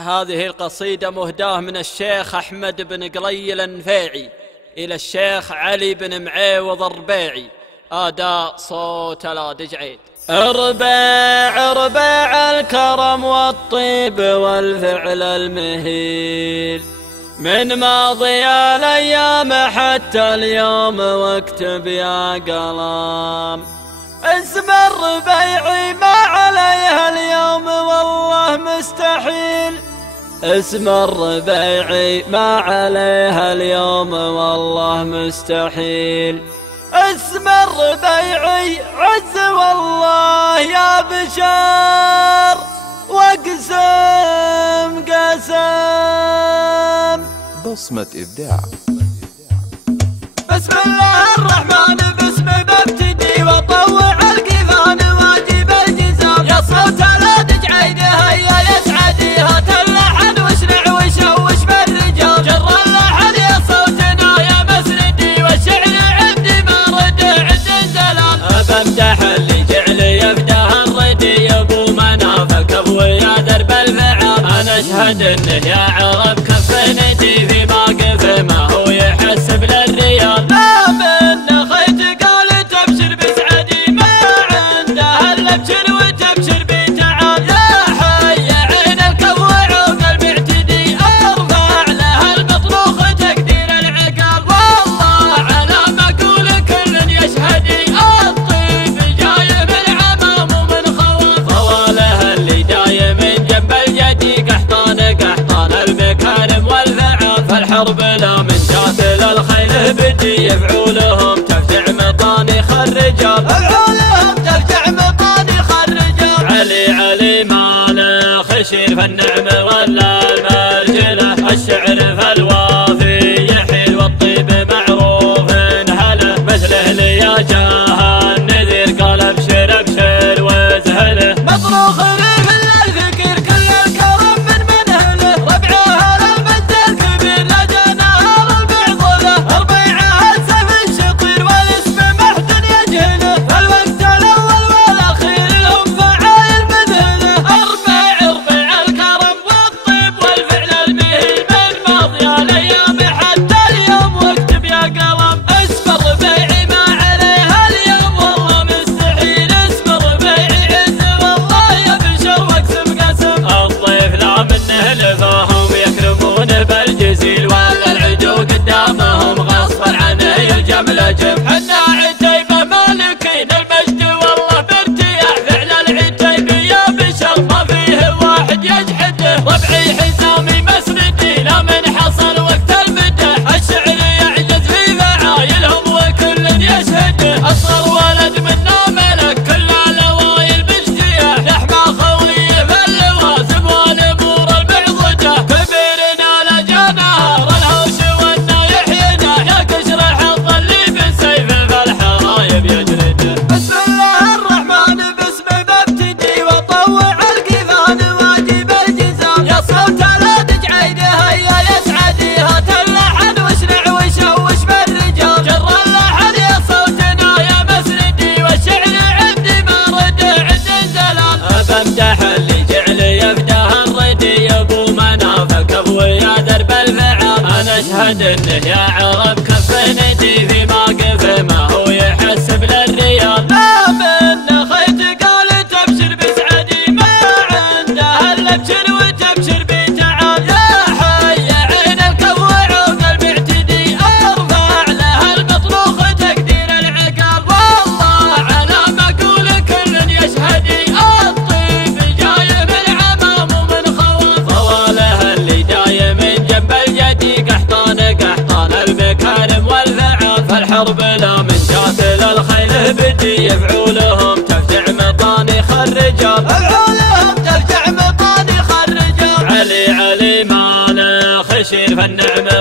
هذه القصيدة مهداة من الشيخ أحمد بن قليل النفيعي إلى الشيخ علي بن معيوض الربيعي. أداء صوت الأدجعيد. ربيع ربيع الكرم والطيب والفعل المهيل، من ماضي الأيام حتى اليوم واكتب يا قلم. اسم الربيع ما عليها اليوم والله مستحيل، اسم الربيع ما عليها اليوم والله مستحيل. اسم الربيع عز والله يا بشار، واقسم قسم. بصمة إبداع. بسم الله الرحمن باسم ببتدي وطوع القيفان واجب الجزام. يا صوت الأدجعيد هيا يسعدي هات اللحن واشرع وشوش بالرجال. جر اللحن يا صوتنا يا مسندي والشعر عندي ما رد عند زلام. بمدح اللي جعل يفداه الردي يا ابو مناف كفو يا درب الفعال. انا اشهد انه يا عرب كف ندي في موقف ما هو يحسب للريال. لا من خيت قال تبشر بسعدي ما عنده الا ابشر وتبشر بتعال. يا حي عين الكوع وقلب اعتدي ارفع لها المطروخ تقدير العقال. والله على مقول كل يشهدي الطيب جاي من عمام ومن خواف. طواله اللي جاي من جنب الجدي قحطان قحطان المكارم والفعال. فالحرب لا من قاتل الخيل بدي يفعولهم تفجع مطانيخ الرجال. افعولهم تفجع مطانيخ الرجال. علي علي ماله خشير فالنعم ولا المرجله. الشعر فالوافي يحيل والطيب معروف هله. مثله لي يا جاه النذير قال ابشر ابشر وازهله. مطروخ ريف الفكر كل الكرم من منهله. ربعها للمجد الكبير لجنا البعضله. ربيعها السيف الشطير والاسم محسن يجهله. الوقت الاول والاخير لهم فعايل مذهله. ربيع ربيع الكرم والطيب والفعل المهيل، من ماضي الايام حتى اليوم واكتب يا قلم. اسم الربيع ما عليها اليوم والله مستحيل، اسم الربيع عز والله يا بشر واقسم قسم. الضيف لا منه لفاهم يكرمونه بالجزيل، ولا العدو قدامهم غصبا عنه يلجم لجم. حنا عتيبه مالكين المجد والله بارتياح، فعل العتيب يا بشر ما فيه واحد يجحده. ربعي حزامي مسندي لا من حصل وقت المدح. الشعر يعجز في فعايلهم وكل يشهده. اصغر ولد منا ملك كل الاوايل باجتياح. لحمه خويه باللوازم والامور البعضجه. كبيرنا لجنهار الهوش وانا يحيينا، يا قشر حظ اللي بالسيف فالحرايب يجلده. بسم الله الرحمن باسم ببتدي وطوع القيفان واجب الجزام. يا صوت الأدجعيد هيا يسعدي هات اللحن واشرع وشوش بالرجال. جر اللحن يا صوتنا يا مسندي والشعر عندي ما رد عند زلال. بمدح اللي جعل يفداه الردي يا ابو مناف كفو يا درب الفعال. انا اشهد انه يا عرب كف ندي في موقف ما هو يحسب للريال. لا من خيت قال تبشر بسعدي ما عنده الا ابشر وتبشر بتعال. يا حي عين الكوع وقلب اعتدي ارفع لها المطروخ تقدير العقال. والله على مقول كل يشهدي الطيب جاي من عمام ومن خواف. طواله اللي جاي من جنب الجدي قحطان قحطان المكارم والفعال. فالحرب لا من قاتل الخيل بدي يفعولهم تفجع مطانيخ الرجال. افعولهم تفجع مطانيخ الرجال. علي علي ماله خشير فالنعم